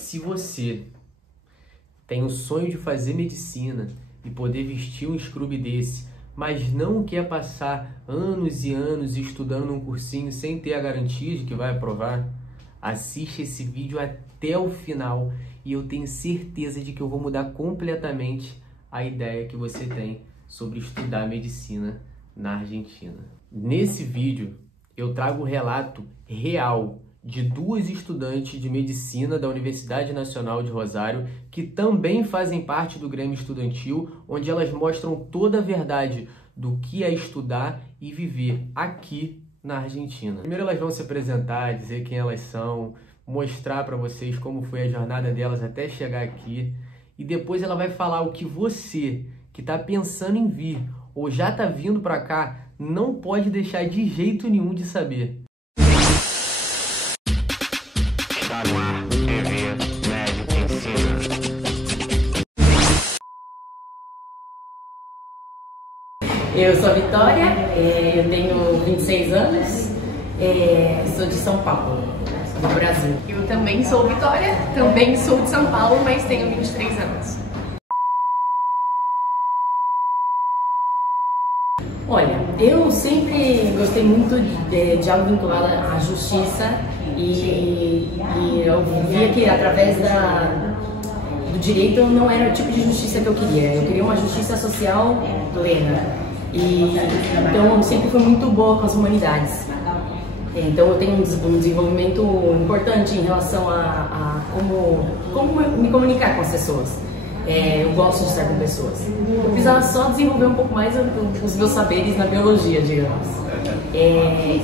Se você tem o sonho de fazer medicina e poder vestir um scrub desse, mas não quer passar anos e anos estudando um cursinho sem ter a garantia de que vai aprovar, assiste esse vídeo até o final e eu tenho certeza de que eu vou mudar completamente a ideia que você tem sobre estudar medicina na Argentina. Nesse vídeo eu trago o relato real de duas estudantes de medicina da Universidade Nacional de Rosário que também fazem parte do Grêmio Estudantil, onde elas mostram toda a verdade do que é estudar e viver aqui na Argentina. Primeiro elas vão se apresentar, dizer quem elas são, mostrar para vocês como foi a jornada delas até chegar aqui, e depois ela vai falar o que você que está pensando em vir ou já está vindo para cá não pode deixar de jeito nenhum de saber. Eu sou a Vitória, eu tenho 26 anos, sou de São Paulo, do Brasil. Eu também sou Vitória, também sou de São Paulo, mas tenho 23 anos. Olha, eu sempre gostei muito de algo vinculado à justiça e eu via que através do direito não era o tipo de justiça que eu queria. Eu queria uma justiça social plena. Então eu sempre fui muito boa com as humanidades. Então eu tenho um desenvolvimento importante em relação a como me comunicar com as pessoas. Eu gosto de estar com pessoas. Eu precisava só desenvolver um pouco mais os meus saberes na biologia, digamos.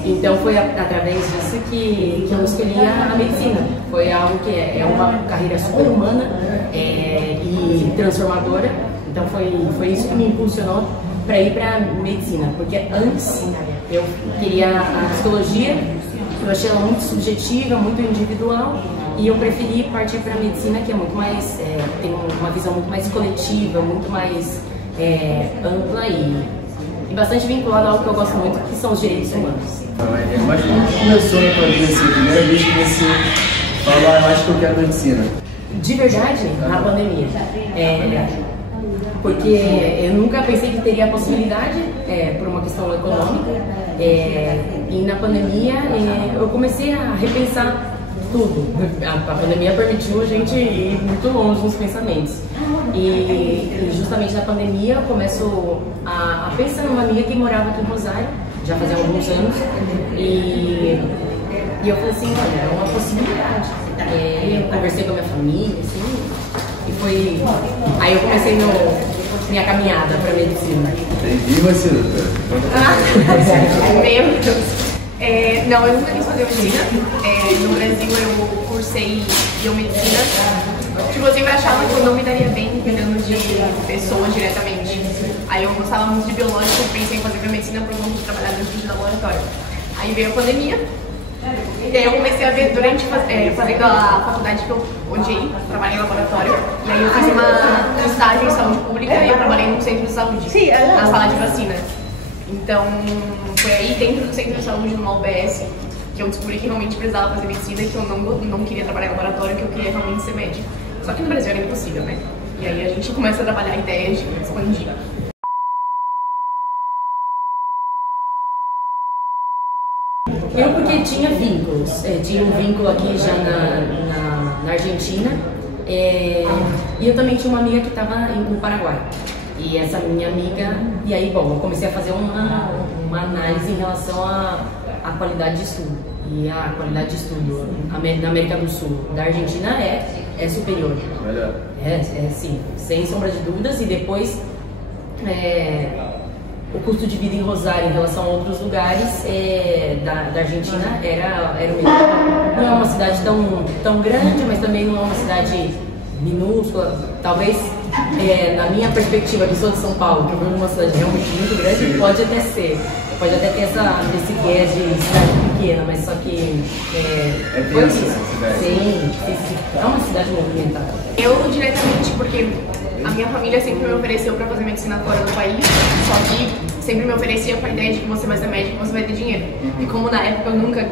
Então foi através disso que eu escolhi a medicina. Foi algo que é uma carreira super humana e transformadora. Então foi isso que me impulsionou para ir para medicina, porque antes eu queria a psicologia, eu achei ela muito subjetiva, muito individual, e eu preferi partir para a medicina, que é muito mais, tem uma visão muito mais coletiva, muito mais ampla e bastante vinculada ao que eu gosto muito, que são os direitos humanos. Mas como começou a tua vida assim, a primeira vez que você falou, eu acho que eu quero medicina? De verdade, na pandemia. Porque eu nunca pensei que teria a possibilidade, por uma questão econômica, e na pandemia eu comecei a repensar tudo. A pandemia permitiu a gente ir muito longe nos pensamentos. E justamente na pandemia eu começo a pensar numa amiga que morava aqui em Rosário, já fazia alguns anos, e eu falei assim, olha, é uma possibilidade. Eu conversei com a minha família, assim, e foi... Aí eu comecei minha caminhada para medicina. E você, doutora? Meu Deus. Não, eu nunca quis fazer medicina. No Brasil eu cursei biomedicina. Tipo, eu sempre achava que eu não me daria bem cuidando de pessoas diretamente. Aí eu gostava muito de biológica, pensei em fazer biomedicina por conta de trabalhar dentro de laboratório. Aí veio a pandemia. E aí eu comecei a ver, fazendo a faculdade que eu odiei, trabalhei em laboratório, e aí eu fiz um estágio em saúde pública e eu trabalhei num centro de saúde, na sala de vacina. Então, foi aí dentro do centro de saúde, numa UBS, que eu descobri que realmente precisava fazer medicina, que eu não queria trabalhar em laboratório, que eu queria realmente ser médica. Só que no Brasil era impossível, né? E aí a gente começa a trabalhar ideias de expandir. Eu porque tinha vínculos, tinha um vínculo aqui já na Argentina, e eu também tinha uma amiga que estava no Paraguai. E essa minha amiga, e aí, bom, eu comecei a fazer uma análise em relação à qualidade de estudo. E a qualidade de estudo na América do Sul da Argentina é superior. Melhor. Sim, sem sombra de dúvidas. E depois, o custo de vida em Rosário em relação a outros lugares da Argentina era o mesmo. Não é uma cidade tão grande, mas também não é uma cidade minúscula. Talvez, na minha perspectiva, que sou de São Paulo, que eu vivo numa cidade realmente muito grande, pode até ser. Pode até ter esse viés de cidade pequena, mas só que foi isso. Sim, é uma cidade movimentada. Eu diretamente, porque a minha família sempre me ofereceu para fazer medicina fora do país, só que sempre me oferecia com a ideia de que você vai ser médico e você vai ter dinheiro. E como na época eu nunca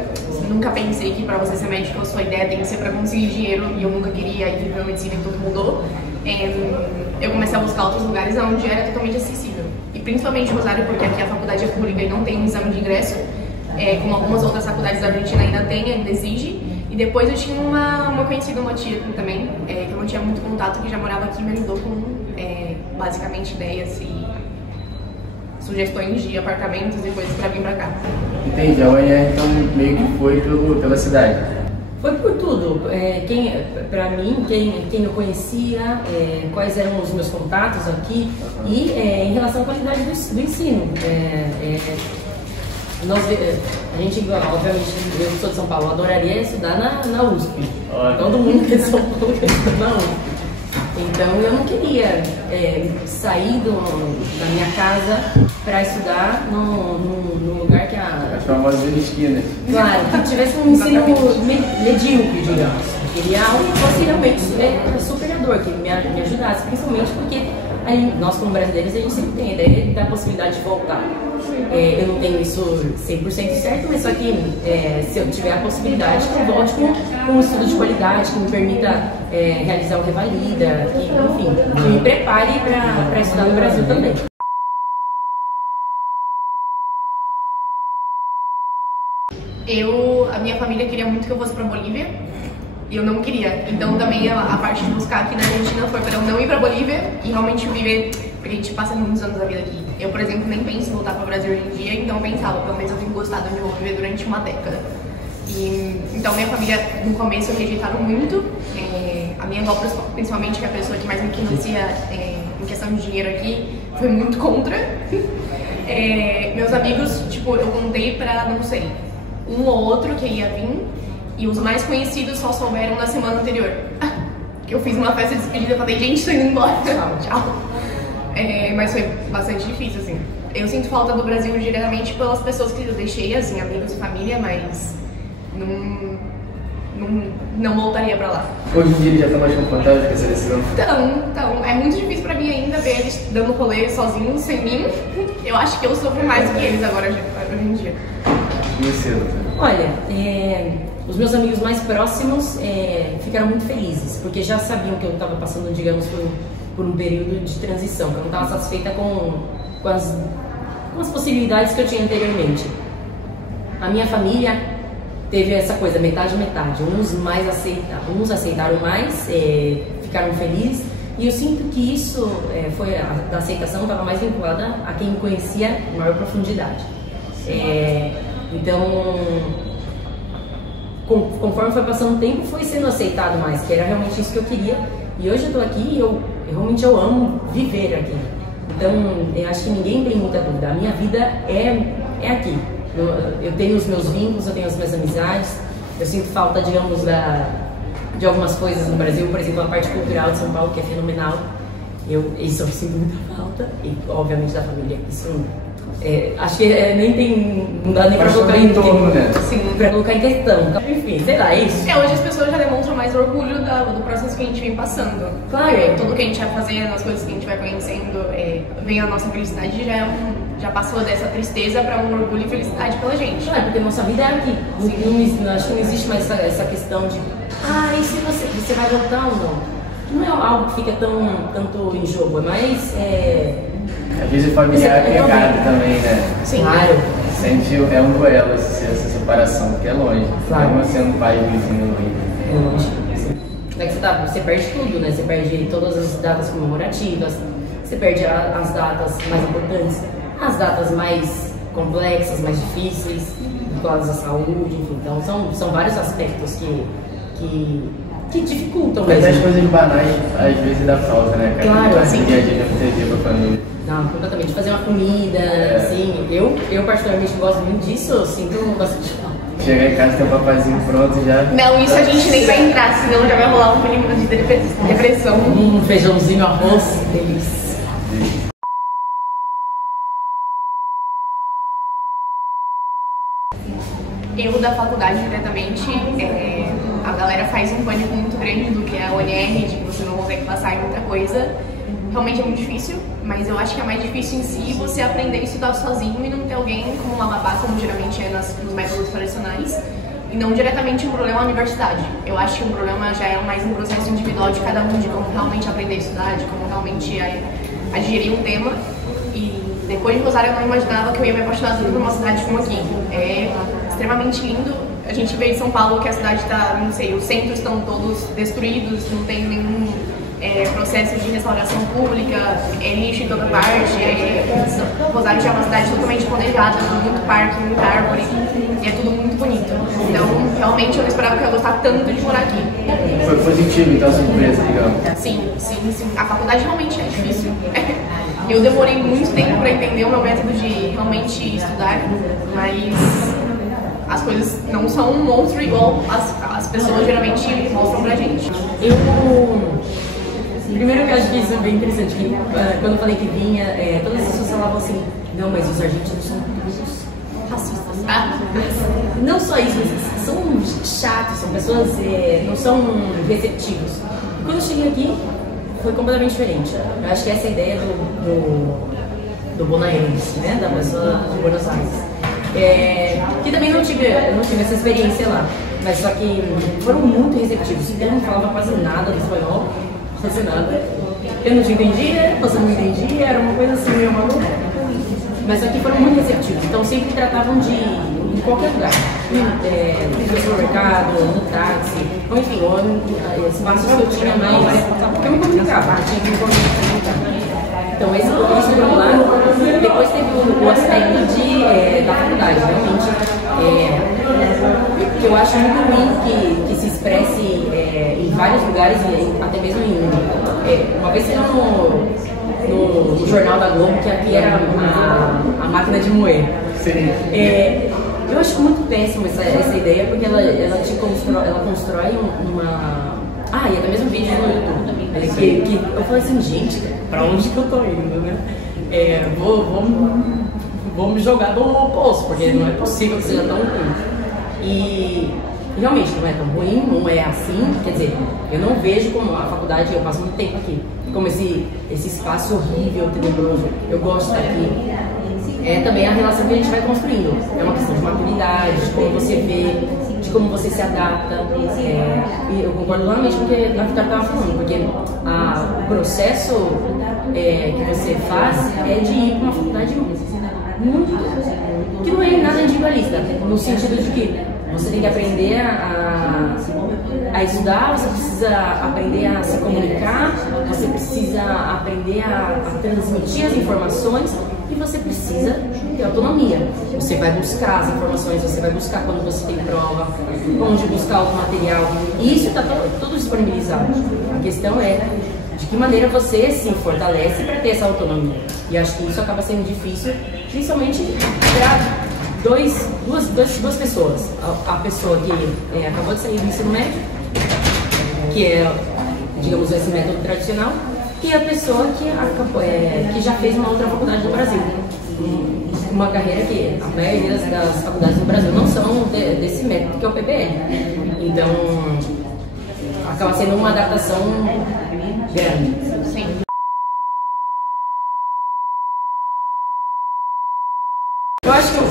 nunca pensei que para você ser médico a sua ideia tem que ser para conseguir dinheiro e eu nunca queria ir para medicina e tudo mudou. Eu comecei a buscar outros lugares onde era totalmente acessível. E principalmente Rosário, porque aqui a faculdade é pública e não tem um exame de ingresso, como algumas outras faculdades da Argentina ainda exige. E depois eu tinha uma conhecida, uma tia também, que eu não tinha muito contato, que já morava aqui e me ajudou com basicamente ideias e sugestões de apartamentos e coisas pra vir pra cá. Entendi, a UNR então meio que foi pela cidade? Foi por tudo. Pra mim, quem eu conhecia, quais eram os meus contatos aqui e em relação à qualidade do ensino. A gente, obviamente, eu sou de São Paulo, adoraria estudar na USP. Todo mundo que é de São Paulo quer estudar na USP. Então eu não queria sair da minha casa para estudar num lugar que As famosas esquinas. Claro, que tivesse um ensino medíocre, digamos. Eu queria algo que fosse realmente superior, que me ajudasse, principalmente porque nós como brasileiros a gente sempre tem a ideia da possibilidade de voltar. Eu não tenho isso 100% certo, mas só que se eu tiver a possibilidade, que eu volte com um estudo de qualidade, que me permita realizar o revalida, enfim, que me prepare para estudar no Brasil também. A minha família queria muito que eu fosse pra Bolívia e eu não queria. Então também a parte de buscar aqui na Argentina foi para eu não ir pra Bolívia e realmente viver, porque a gente passa muitos anos da vida aqui. Eu, por exemplo, nem penso em voltar para o Brasil hoje em dia, então eu pensava, pelo menos eu tenho gostado de eu vou viver durante uma década. Então minha família, no começo, rejeitaram muito. A minha avó, principalmente, que é a pessoa que mais me financia em questão de dinheiro aqui, foi muito contra. Meus amigos, tipo, eu contei pra, não sei, um ou outro que ia vir, e os mais conhecidos só souberam na semana anterior. Que eu fiz uma festa de despedida e falei, gente, tô indo embora. Tchau. Mas foi bastante difícil, assim. Eu sinto falta do Brasil diretamente pelas pessoas que eu deixei, assim, amigos e família, mas não voltaria pra lá. Hoje em dia ele já tá mais confortável com essa decisão? Então, é muito difícil pra mim ainda ver eles dando rolê sozinhos, sem mim. Eu acho que eu sofro mais do que eles agora, hoje em dia. E cedo? Olha, os meus amigos mais próximos ficaram muito felizes, porque já sabiam que eu estava passando, digamos, por um período de transição, que eu não estava satisfeita com as possibilidades que eu tinha anteriormente. A minha família teve essa coisa, metade. Uns aceitaram mais, ficaram felizes, e eu sinto que isso, da aceitação estava mais vinculada a quem me conhecia em maior profundidade. Então, conforme foi passando o tempo, foi sendo aceitado mais, que era realmente isso que eu queria. E hoje eu tô aqui e eu realmente amo viver aqui. Então, eu acho que ninguém tem muita dúvida. A minha vida é aqui. Eu tenho os meus vínculos, eu tenho as minhas amizades. Eu sinto falta, digamos, de algumas coisas no Brasil. Por exemplo, a parte cultural de São Paulo, que é fenomenal. Isso eu sinto muita falta. E, obviamente, da família. Isso... acho que não dá nem pra colocar em torno, né? Sim, pra colocar em questão. Enfim, sei lá, é isso. Hoje as pessoas já demonstram mais orgulho do processo que a gente vem passando. Claro. Tudo que a gente vai fazendo, as coisas que a gente vai conhecendo, vem a nossa felicidade, já passou dessa tristeza pra um orgulho e felicidade pela gente. Claro, porque a nossa vida é aqui. Acho que não existe mais essa questão de e se você vai voltar ou não? Não é algo que fica tanto em jogo, mas às vezes o familiar é pegado também, né? Sim. Claro. Sente um duelo essa separação, porque é longe. Claro. Mesmo sendo pai e vizinho aí. É longe. Você perde tudo, né? Você perde todas as datas comemorativas, você perde as datas mais importantes, as datas mais complexas, mais difíceis, vinculadas à saúde, enfim. Então são vários aspectos que dificultam mesmo. Até as coisas banais às vezes dá falta, né? Claro, assim. Dia a dia não ter dia pra família. Não, completamente. Fazer uma comida, assim. Eu particularmente gosto muito disso, eu sinto bastante falta. Chegar em casa, ter um papazinho pronto já. Não, isso a gente nem vai entrar, senão já vai rolar um período de depressão. Feijãozinho, arroz, delícia. Eu da faculdade diretamente, a galera faz um pânico muito grande do que é a UNR, de que você não consegue passar em muita coisa. Realmente é muito difícil, mas eu acho que é mais difícil em si você aprender a estudar sozinho e não ter alguém como uma babá, como geralmente é nos métodos tradicionais. e não diretamente um problema na universidade. Eu acho que o problema já é mais um processo individual de cada um, de como realmente aprender a estudar, de como realmente adquirir um tema. E depois de Rosário eu não imaginava que eu ia me apaixonar tanto por uma cidade como aqui. É extremamente lindo. A gente vê em São Paulo que a cidade está, não sei, os centros estão todos destruídos, não tem nenhum processo de restauração pública, lixo em toda parte. Rosário já é uma cidade totalmente planejada, com muito parque, muita árvore, e é tudo muito bonito. Então, realmente, eu não esperava que eu ia gostar tanto de morar aqui. Foi positivo, então, a surpresa, legal. Sim. A faculdade realmente é difícil. Eu demorei muito tempo para entender o meu método de realmente estudar, mas as coisas não são um monstro igual as pessoas geralmente mostram pra gente. Primeiro que eu acho que isso é bem interessante, que quando eu falei que vinha, todas as pessoas falavam assim, não, mas os argentinos são todos racistas. Não só isso, mas são chatos, são pessoas, não são receptivos. E quando eu cheguei aqui, foi completamente diferente. Eu acho que essa é a ideia do bonaerense, né, da pessoa de Buenos Aires. Que também eu não tive essa experiência lá, mas só que foram muito receptivos. Eu não falava quase nada do espanhol. Nada. Eu não te entendia, você não me entendia, era uma coisa assim meio maluca. Mas aqui foram muito receptivos, então sempre tratavam de em qualquer lugar. No supermercado, no táxi, ou enfim, espaços que eu tinha mais. Porque eu me comunicava, tinha que me comunicar. Então esse por um lado. Depois teve o aspecto da faculdade, realmente. Que eu acho muito ruim que se expresse em vários lugares, até mesmo uma vez saiu no Jornal da Globo, que aqui era a máquina de moer. Sim. Eu acho muito péssima essa ideia, porque ela constrói uma... e até mesmo vídeo no YouTube, que eu falei assim, gente, pra onde que eu tô indo, né? Vou me jogar do poço, porque não é possível que seja tão ruim. E realmente não é tão ruim, não é assim, quer dizer, eu não vejo como a faculdade, eu passo muito tempo aqui, como esse espaço horrível, tenebroso. Eu gosto daqui. É também a relação que a gente vai construindo. É uma questão de maturidade, de como você vê, de como você se adapta. E eu concordo realmente com o que a Vitória estava falando, porque o processo que você faz é de ir para uma faculdade que não é nada individualista, no sentido de que você tem que aprender a estudar, você precisa aprender a se comunicar, você precisa aprender a transmitir as informações e você precisa ter autonomia. Você vai buscar as informações, você vai buscar quando você tem prova, onde buscar o material. E isso está tudo disponibilizado. A questão é de que maneira você se fortalece para ter essa autonomia. E acho que isso acaba sendo difícil, principalmente para duas pessoas. A pessoa que acabou de sair do ensino médio, que é, digamos, esse método tradicional, e a pessoa que já fez uma outra faculdade no Brasil. Uma carreira que a maioria das faculdades no Brasil não são desse método, que é o PBL. Então, acaba sendo uma adaptação grande. Sim. Eu acho que o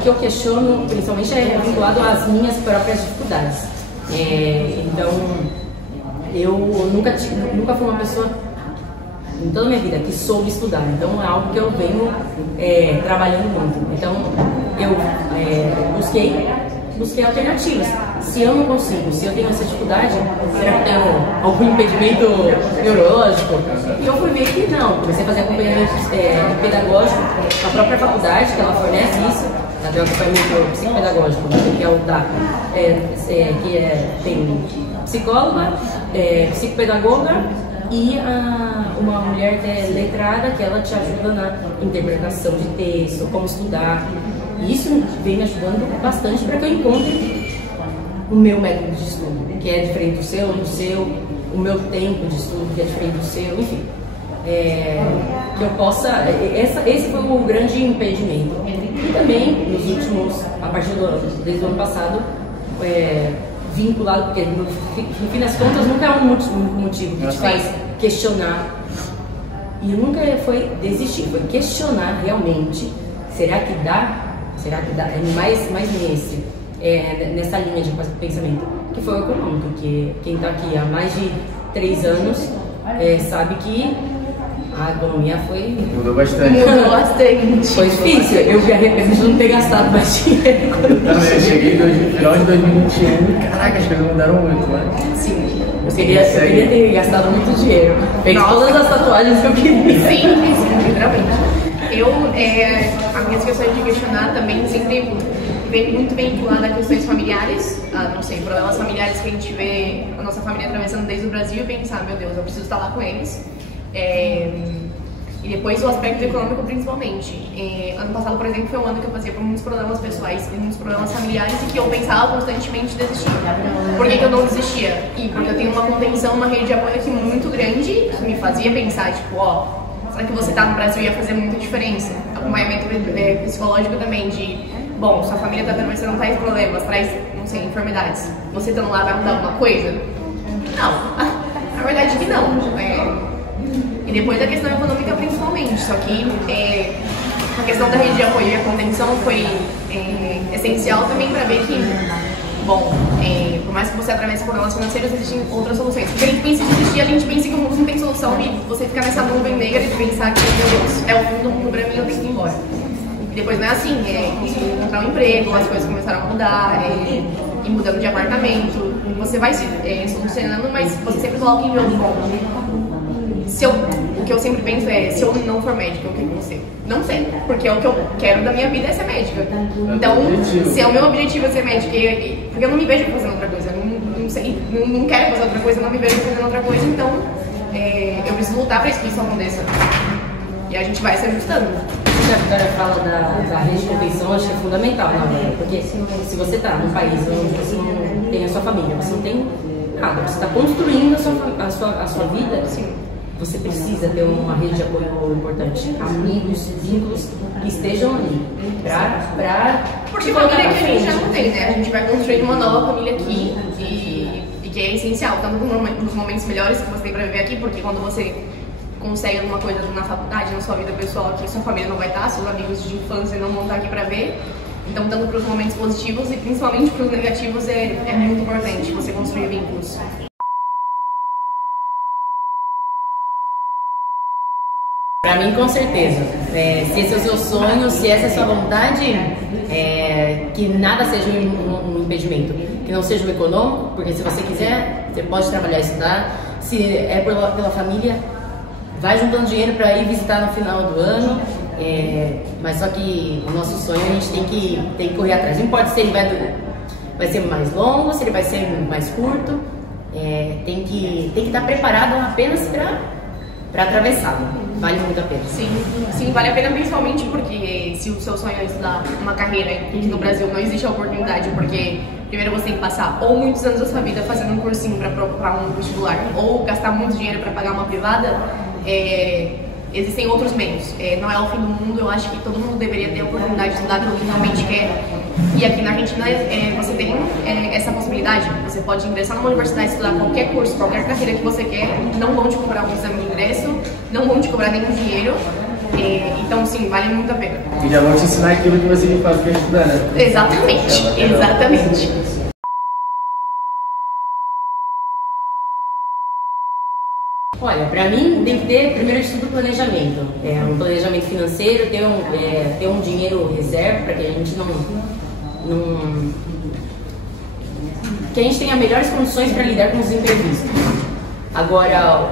que eu questiono, principalmente, é vinculado às minhas próprias dificuldades. Então, eu nunca fui uma pessoa, em toda a minha vida, que soube estudar. Então, é algo que eu venho trabalhando muito. Então, eu busquei alternativas. Se eu não consigo, se eu tenho essa dificuldade, será que eu tenho algum impedimento neurológico? E eu fui ver que não. Comecei a fazer acompanhamento pedagógico. A própria faculdade, que ela fornece isso, ela tem um acompanhamento psicopedagógico, que é o DAP, tem psicóloga, psicopedagoga e uma mulher que é letrada, que ela te ajuda na interpretação de texto, como estudar. E isso vem me ajudando bastante para que eu encontre o meu método de estudo, que é diferente do seu, o meu tempo de estudo, que é diferente do seu, enfim. Que eu possa... Esse foi o grande impedimento. E também, nos últimos, desde o ano passado, vinculado, porque no fim das contas nunca é um motivo que te faz questionar. E nunca foi desistir, foi questionar realmente, será que dá? será que dá? É mais nesse, nessa linha de pensamento, que foi o econômico, que quem está aqui há mais de 3 anos sabe que a economia mudou bastante. Mudou bastante. Foi difícil, eu me arrependo de não ter gastado mais dinheiro. Eu também, eu cheguei no final de 2021, caraca, as coisas mudaram muito, né? Sim, eu queria ter gastado muito dinheiro. Feito todas as tatuagens que eu queria. Sim, literalmente. As minhas questões de questionar também sempre vem muito vinculada a questões familiares, não sei, problemas familiares que a gente vê a nossa família atravessando desde o Brasil e pensar, meu Deus, eu preciso estar lá com eles. E depois o aspecto econômico principalmente. Ano passado, por exemplo, foi um ano que eu passei por muitos problemas pessoais e muitos problemas familiares e que eu pensava constantemente em desistir. Por que eu não desistia? E porque eu tenho uma contenção, uma rede de apoio aqui muito grande que me fazia pensar, tipo, será que você tá no Brasil ia fazer muita diferença? Acompanhamento psicológico também de, bom, sua família tá atravessando tais problemas, traz, não sei, enfermidades. Você estando lá vai mudar alguma coisa? Não, na verdade que não. E depois a questão econômica principalmente, só que a questão da rede de apoio e a contenção foi essencial também para ver que, bom, por mais que você atravesse problemas financeiros, existem outras soluções. Porque a gente pensa em desistir, a gente pensa que o mundo não tem solução e você ficar nessa nuvem negra de pensar que, meu Deus, é o fim do mundo pra mim, eu tenho que ir embora. E depois não é assim, conseguir encontrar um emprego, as coisas começaram a mudar, e mudando de apartamento, você vai se solucionando, mas você sempre coloca em jogo, bom, o que eu sempre penso é, se eu não for médica, o que eu vou ser? Não sei, porque o que eu quero da minha vida é ser médica. Então, se é o meu objetivo é ser médica, porque eu não me vejo fazendo outra coisa, não quero fazer outra coisa, não me vejo fazendo outra coisa, então eu preciso lutar para que isso aconteça. E a gente vai se ajustando. A Vitória fala da rede de contenção, acho que é fundamental, porque se você está num país onde você não tem a sua família, você não tem nada, você está construindo a sua vida, você precisa ter uma rede de apoio importante, amigos, vínculos que estejam ali porque família que a gente já não tem, né? A gente vai construir uma nova família aqui e que é essencial, tanto nos momentos melhores que você tem para viver aqui, porque quando você consegue alguma coisa na faculdade, na sua vida pessoal, aqui sua família não vai estar, seus amigos de infância não vão estar aqui para ver. Então, tanto para os momentos positivos e principalmente para os negativos, é muito importante você construir vínculos. Para mim, com certeza. Se esse é o seu sonho, se essa é a sua vontade, que nada seja um impedimento. Que não seja o econômico, porque se você quiser, você pode trabalhar e estudar. Se é pela família, vai juntando dinheiro para ir visitar no final do ano. Mas só que o nosso sonho a gente tem que correr atrás. Não importa se ele vai ser mais longo, se ele vai ser mais curto. Tem que estar preparado apenas para atravessá-lo. Vale muito a pena. Sim, vale a pena principalmente porque se o seu sonho é estudar uma carreira e que no Brasil não existe a oportunidade, porque primeiro você tem que passar ou muitos anos da sua vida fazendo um cursinho para um vestibular ou gastar muito dinheiro para pagar uma privada, existem outros meios. Não é o fim do mundo, eu acho que todo mundo deveria ter a oportunidade de estudar aquilo que realmente quer. E aqui na Argentina você tem essa possibilidade. Você pode ingressar numa universidade, estudar qualquer curso, qualquer carreira que você quer, não vão te cobrar um exame de ingresso, não vão te cobrar nenhum dinheiro. Então, sim, vale muito a pena. E já vão te ensinar aquilo que você faz para estudar, né? Exatamente. Olha, para mim tem que ter, primeiro de tudo, planejamento. Um planejamento financeiro, ter um dinheiro reserva para que a gente que a gente tenha melhores condições para lidar com os imprevistos. Agora,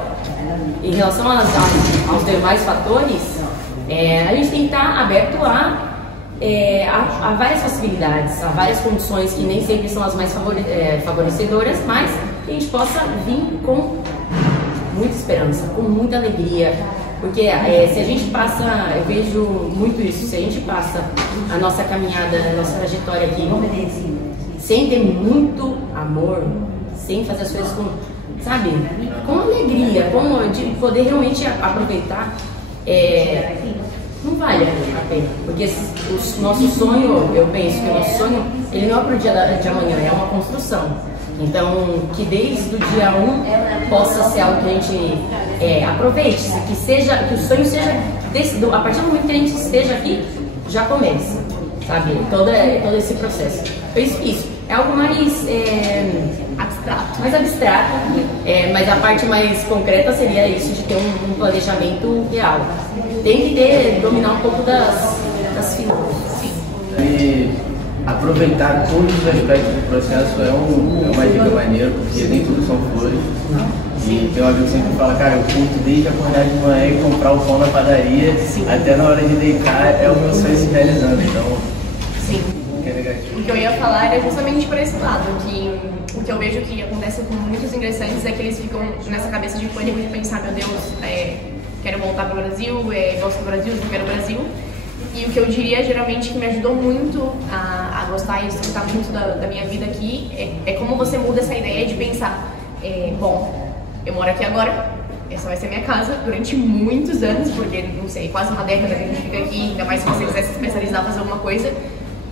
em relação aos demais fatores, a gente tem que estar aberto a várias possibilidades, a várias condições que nem sempre são as mais favorecedoras, mas que a gente possa vir com muita esperança, com muita alegria, porque se a gente passa, eu vejo muito isso, se a gente passa a nossa caminhada, a nossa trajetória aqui sem ter muito amor, sem fazer as coisas com alegria, de poder realmente aproveitar, não vale a pena, porque o nosso sonho, eu penso que o nosso sonho, ele não é para o dia de amanhã, é uma construção. Então, que desde o dia 1 possa ser algo que a gente aproveite, que o sonho seja, a partir do momento que a gente esteja aqui, já começa. sabe? Todo esse processo. Então isso é algo mais Abstrato. mais abstrato, mas a parte mais concreta seria isso, de ter um planejamento real. Tem que dominar um pouco das finanças. E aproveitar todos os aspectos do processo é uma dica maneira, porque nem tudo são flores. E tem um amigo que sempre fala, cara, eu curto desde acordar de manhã e comprar o pão na padaria, até na hora de deitar é o meu sonho se realizando, então... Sim. Que é negativo. O que eu ia falar era justamente por esse lado, que o que eu vejo que acontece com muitos ingressantes é que eles ficam nessa cabeça de pânico de pensar, meu Deus, quero voltar para o Brasil, gosto do Brasil, não quero o Brasil. E o que eu diria geralmente que me ajudou muito a gostar e desfrutar muito da minha vida aqui é como você muda essa ideia de pensar, bom, eu moro aqui agora, essa vai ser minha casa durante muitos anos, porque, não sei, quase uma década que a gente fica aqui, ainda mais se você quiser se especializar, fazer alguma coisa,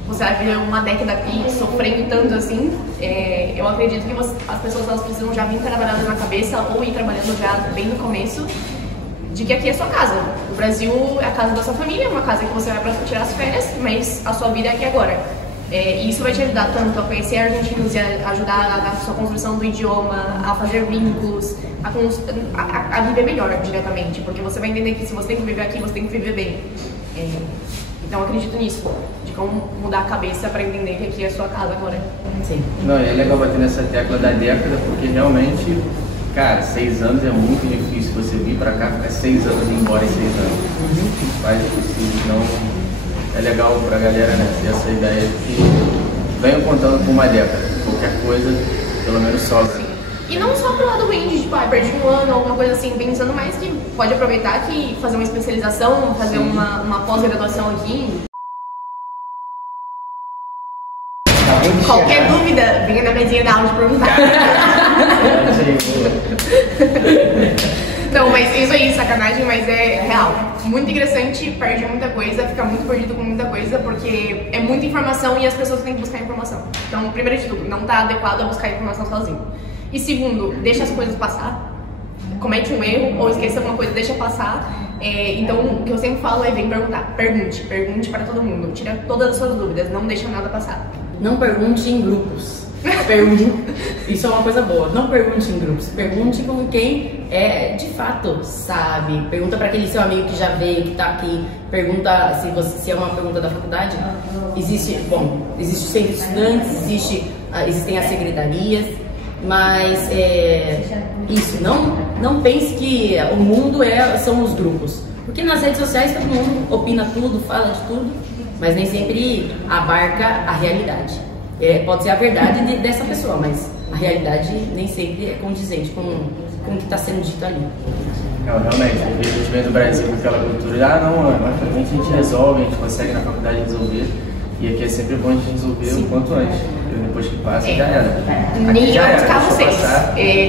você vai viver uma década aqui sofrendo tanto assim. Eu acredito que as pessoas elas precisam já vir trabalhando na cabeça ou ir trabalhando já bem no começo, de que aqui é sua casa. O Brasil é a casa da sua família, é uma casa que você vai para tirar as férias, mas a sua vida é aqui agora. E isso vai te ajudar tanto a conhecer argentinos e a ajudar na sua construção do idioma, a fazer vínculos, a viver melhor diretamente, porque você vai entender que se você tem que viver aqui, você tem que viver bem. Então eu acredito nisso, de como mudar a cabeça para entender que aqui é a sua casa agora. Sim. Não, é legal bater nessa tecla da década, porque realmente, cara, 6 anos é muito difícil você vir pra cá, ficar 6 anos e ir embora em 6 anos. Faz difícil, então é legal pra galera, né, ter essa ideia de que venham contando por uma década, qualquer coisa, pelo menos sobra. Sim. E não só pro lado ruim de, tipo, perdi um ano, alguma coisa assim, pensando mais que pode aproveitar que fazer uma especialização, fazer uma pós-graduação aqui. Qualquer dúvida, venha na mesinha da aula de perguntar. Não, mas isso aí, sacanagem, mas é real. Muito interessante, perde muita coisa, fica muito perdido com muita coisa, porque é muita informação e as pessoas têm que buscar informação. Então, primeiro de tudo, não tá adequado a buscar informação sozinho. E segundo, deixa as coisas passar. Comete um erro ou esqueça alguma coisa, deixa passar. Então, o que eu sempre falo é vem perguntar. Pergunte para todo mundo. Tira todas as suas dúvidas, não deixa nada passar. Não pergunte em grupos. Isso é uma coisa boa. Não pergunte em grupos. Pergunte com quem de fato sabe. Pergunta para aquele seu amigo que já veio, que está aqui. Pergunta se é uma pergunta da faculdade. Existe o centro de estudantes, existem as secretarias. Mas isso, não pense que o mundo são os grupos. Porque nas redes sociais todo mundo opina tudo, fala de tudo, mas nem sempre abarca a realidade. Pode ser a verdade dessa pessoa, mas a realidade nem sempre é condizente com o que está sendo dito ali. Não, realmente, a gente vem do Brasil com aquela cultura, a gente resolve, a gente consegue na faculdade resolver. E aqui é sempre bom a gente resolver o quanto antes, porque depois que passa já era. Ninguém vai buscar vocês.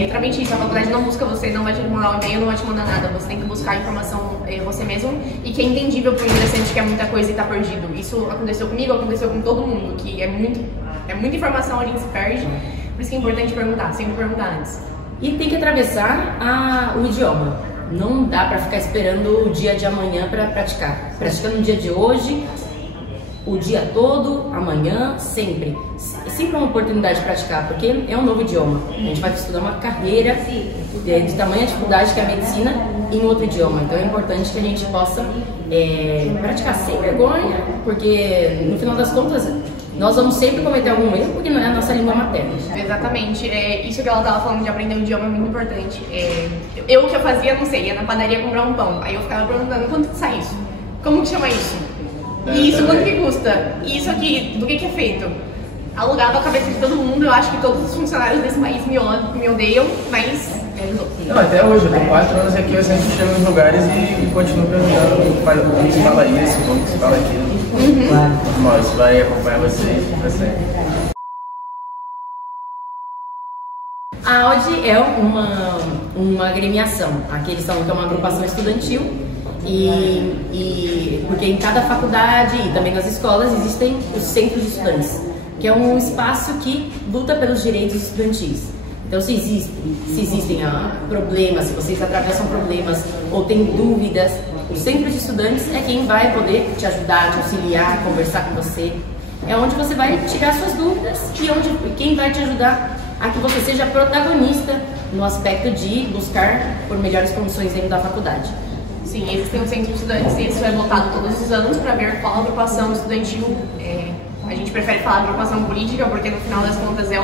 Literalmente isso, a faculdade não busca vocês, não vai te mandar um e-mail, não vai te mandar nada. Você tem que buscar a informação você mesmo e que é entendível para o ingressante que é muita coisa e está perdido. Isso aconteceu comigo, aconteceu com todo mundo, que é muita informação, a gente se perde. Por isso que é importante perguntar, sempre perguntar antes. E tem que atravessar o idioma. Não dá para ficar esperando o dia de amanhã para praticar. Pratica no dia de hoje, o dia todo, amanhã, sempre. Sempre é uma oportunidade de praticar, porque é um novo idioma. A gente vai estudar uma carreira de tamanha dificuldade que é a medicina em outro idioma. Então é importante que a gente possa praticar sem vergonha, porque no final das contas nós vamos sempre cometer algum erro, porque não é a nossa língua materna. Exatamente. Isso que ela estava falando de aprender um idioma é muito importante. O que eu fazia, não sei, ia na padaria comprar um pão. Aí eu ficava perguntando, quanto que sai isso? Como que chama isso? E isso, quanto que custa? E isso aqui, do que é feito? Alugava a cabeça de todo mundo, eu acho que todos os funcionários desse país me odeiam, mas não, até hoje, com 4 anos aqui, eu sempre chego nos lugares e continuo perguntando como se fala isso, como se fala aquilo. Normal, isso vai acompanhar vocês pra sempre. A AUD é uma agremiação, aqui eles falam que é uma agrupação estudantil, porque em cada faculdade e também nas escolas existem os centros de estudantes, que é um espaço que luta pelos direitos estudantis. Então, se existem problemas, se vocês atravessam problemas ou têm dúvidas, o centro de estudantes é quem vai poder te ajudar, te auxiliar, conversar com você. É onde você vai tirar suas dúvidas e quem vai te ajudar a que você seja protagonista no aspecto de buscar por melhores condições dentro da faculdade. Sim, existem um centro de estudantes e isso é votado todos os anos para ver qual agrupação estudantil. A gente prefere falar agrupação política porque no final das contas é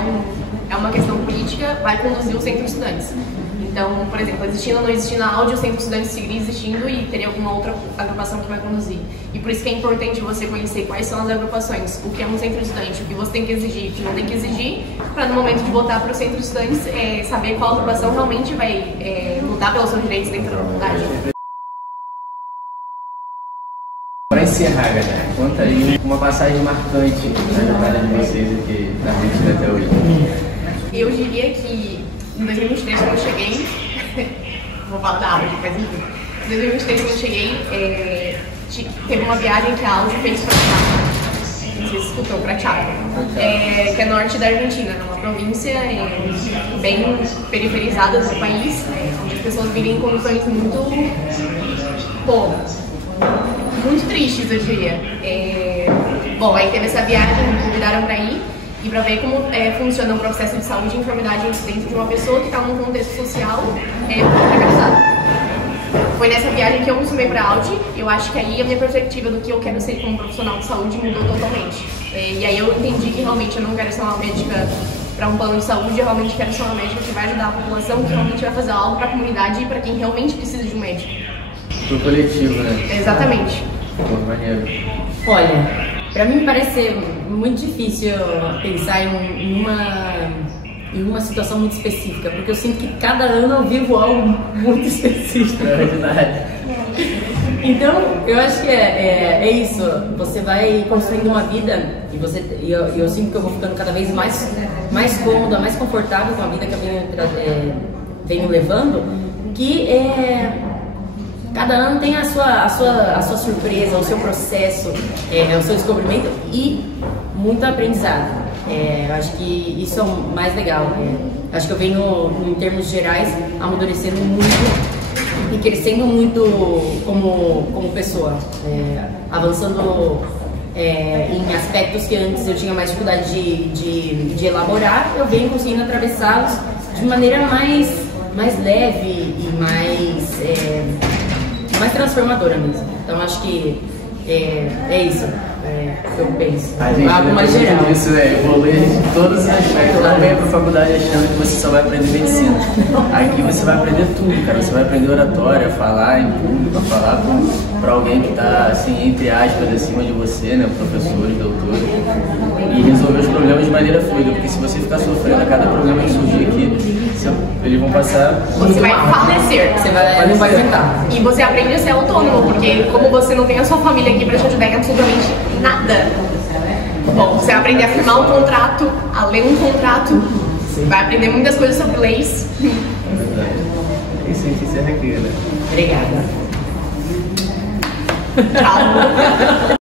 uma questão política, vai conduzir o centro de estudantes. Então, por exemplo, existindo ou não existindo a áudio, o centro de estudantes seguiria existindo e teria alguma outra agrupação que vai conduzir. E por isso que é importante você conhecer quais são as agrupações, o que é um centro de estudante, o que você tem que exigir, o que não tem que exigir, para no momento de votar para o centro de estudantes, saber qual agrupação realmente vai lutar pelos seus direitos dentro da faculdade. Para encerrar, galera, conta aí uma passagem marcante na jornada de vocês aqui na Argentina até hoje. Eu diria que em 2023, quando eu cheguei, vou falar da Audi, mas enfim, em 2023, quando eu cheguei, teve uma viagem que a Audi fez para Chaco, não sei se escutou, para Chaco, que é norte da Argentina, é uma província bem periferizada do país, onde as pessoas vivem em condições muito tristes, eu diria. Bom, aí teve essa viagem, me convidaram para ir e para ver como funciona o processo de saúde e enfermidade dentro de uma pessoa que está num contexto social precarizado. Foi nessa viagem que eu me sumei para a Audi. Eu acho que aí a minha perspectiva do que eu quero ser como profissional de saúde mudou totalmente. E aí eu entendi que realmente eu não quero ser uma médica para um plano de saúde, eu realmente quero ser uma médica que vai ajudar a população, que realmente vai fazer algo para a comunidade e para quem realmente precisa de um médico. Pro coletivo, né? Exatamente. Pô, maneiro. Olha, pra mim parece ser muito difícil pensar em uma situação muito específica, porque eu sinto que cada ano eu vivo algo muito específico. É verdade. Então, eu acho que é isso. Você vai construindo uma vida e eu sinto que eu vou ficando cada vez mais cômoda, mais confortável com a vida que eu venho levando, que cada ano tem a sua surpresa, o seu processo, o seu descobrimento e muito aprendizado. Eu acho que isso é o mais legal. Acho que eu venho, em termos gerais, amadurecendo muito e crescendo muito como pessoa, avançando em aspectos que antes eu tinha mais dificuldade de elaborar, eu venho conseguindo atravessá-los de maneira mais leve e mais transformadora mesmo. Então acho que é isso que eu penso. Algo mais geral. Isso evoluir em todos os aspectos. Não venha pra faculdade achando que você só vai aprender medicina. Aqui você vai aprender tudo, cara. Você vai aprender oratória, falar em público, falar pra alguém que tá, assim, entre aspas, acima de você, né? Professores, doutores. E resolver os problemas de maneira fluida. Porque se você ficar sofrendo a cada problema que surgir aqui, eles vão passar. Você vai falecer. Não vai aguentar. E você aprende a ser autônomo, porque como você não tem a sua família aqui pra te ajudar em absolutamente nada. Bom, você vai aprender a firmar um contrato, a ler um contrato, vai aprender muitas coisas sobre leis. É verdade. É isso que você requer, né? Obrigada. Tchau.